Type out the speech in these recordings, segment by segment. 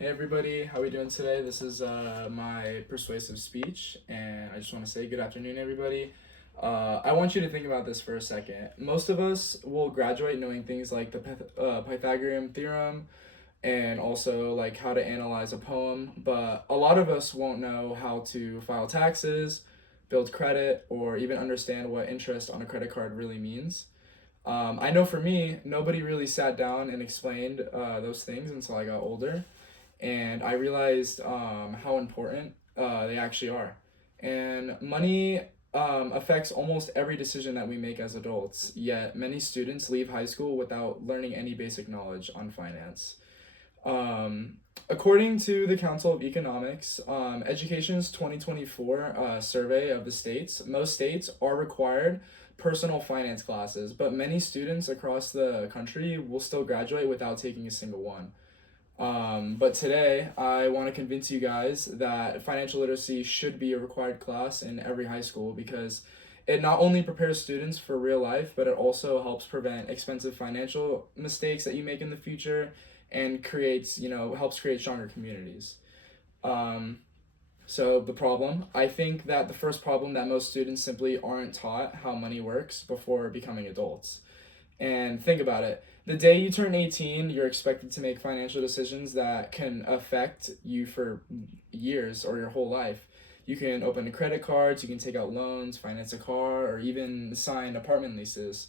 Hey everybody, how we doing today? This is my persuasive speech, and I just want to say good afternoon, everybody. I want you to think about this for a second. Most of us will graduate knowing things like the Pythagorean theorem, and also like how to analyze a poem, but a lot of us won't know how to file taxes, build credit, or even understand what interest on a credit card really means. I know for me, nobody really sat down and explained those things until I got older, and I realized how important they actually are. And money affects almost every decision that we make as adults, yet, many students leave high school without learning any basic knowledge on finance. Um, According to the Council of Economics, Education's 2024 survey of the states, most states are required personal finance classes, but many students across the country will still graduate without taking a single one. But today, I want to convince you guys that financial literacy should be a required class in every high school because it not only prepares students for real life, but it also helps prevent expensive financial mistakes that you make in the future and helps create stronger communities. Um, so, the problem, I think that the first problem that most students simply aren't taught how money works before becoming adults. And think about it. The day you turn 18, you're expected to make financial decisions that can affect you for years or your whole life. You can open credit cards, you can take out loans, finance a car, or even sign apartment leases.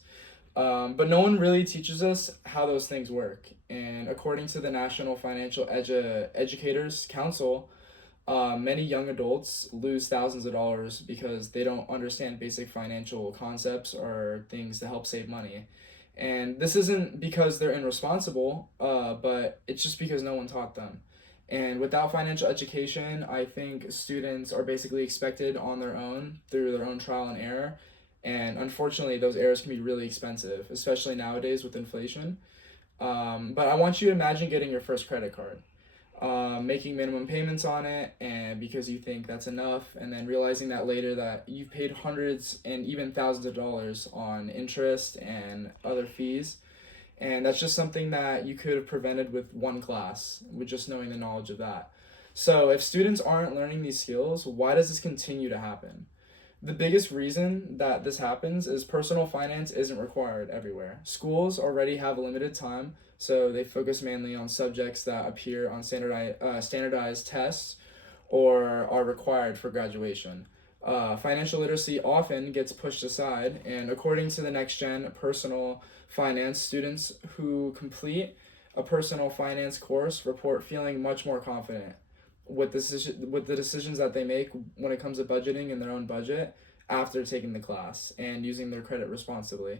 But no one really teaches us how those things work. And according to the National Financial Educators Council, many young adults lose thousands of dollars because they don't understand basic financial concepts or things to help save money. And this isn't because they're irresponsible, but it's just because no one taught them. And without financial education, I think students are basically expected on their own through their own trial and error. And unfortunately, those errors can be really expensive, especially nowadays with inflation. But I want you to imagine getting your first credit card, making minimum payments on it, and because you think that's enough, and then realizing that later that you've paid hundreds and even thousands of dollars on interest and other fees, and that's just something that you could have prevented with one class, with just knowing the knowledge of that. So if students aren't learning these skills, why does this continue to happen? The biggest reason that this happens is personal finance isn't required everywhere. Schools already have limited time, so they focus mainly on subjects that appear on standardized tests or are required for graduation. Financial literacy often gets pushed aside, and according to the Next Gen Personal Finance, students who complete a personal finance course report feeling much more confident with the decisions that they make when it comes to budgeting in their own budget after taking the class and using their credit responsibly.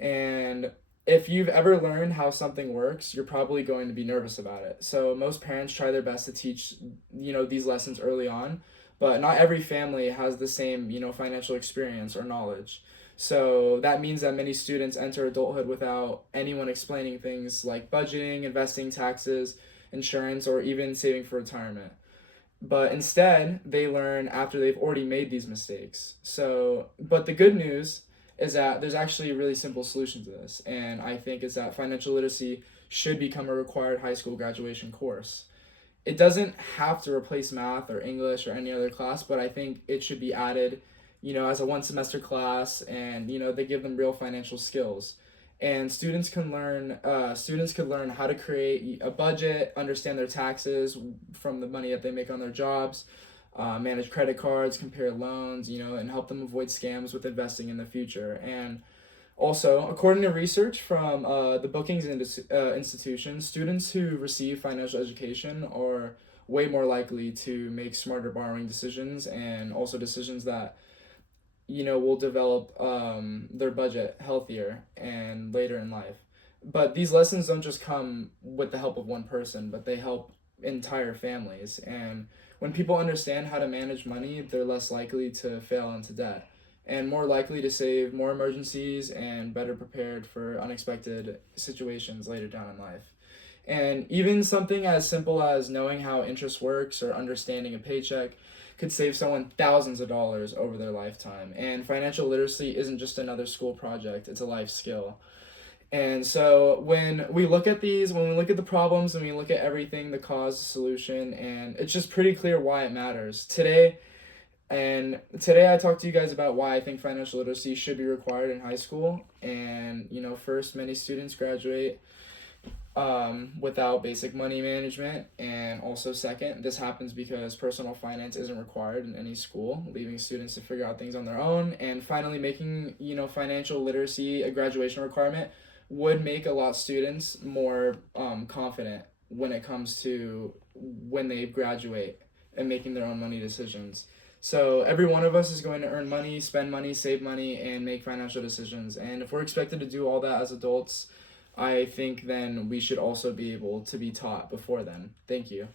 And if you've ever learned how something works, you're probably going to be nervous about it. So most parents try their best to teach, these lessons early on, but not every family has the same, financial experience or knowledge. So that means that many students enter adulthood without anyone explaining things like budgeting, investing, taxes, insurance, or even saving for retirement. But instead, they learn after they've already made these mistakes. But the good news is that there's actually a really simple solution to this. And I think is that financial literacy should become a required high school graduation course. It doesn't have to replace math or English or any other class, but I think it should be added, as a one semester class, and they give them real financial skills. And students could learn how to create a budget, understand their taxes from the money that they make on their jobs, manage credit cards, compare loans, and help them avoid scams with investing in the future. And also, according to research from the Institution, students who receive financial education are way more likely to make smarter borrowing decisions and also decisions that will develop their budget healthier and later in life. But these lessons don't just come with the help of one person, but they help entire families. And when people understand how to manage money, they're less likely to fail into debt and more likely to save more emergencies and better prepared for unexpected situations later down in life. And even something as simple as knowing how interest works or understanding a paycheck could save someone thousands of dollars over their lifetime. And financial literacy isn't just another school project, it's a life skill. And so when we look at these, when we look at the problems and we look at everything, the cause, the solution, and it's just pretty clear why it matters. Today I talked to you guys about why I think financial literacy should be required in high school. And, first, many students graduate without basic money management. And also, second, this happens because personal finance isn't required in any school, leaving students to figure out things on their own. And finally, making, financial literacy a graduation requirement would make a lot of students more confident when it comes to when they graduate and making their own money decisions. So every one of us is going to earn money, spend money, save money, and make financial decisions. And if we're expected to do all that as adults, I think then we should also be able to be taught before then. Thank you.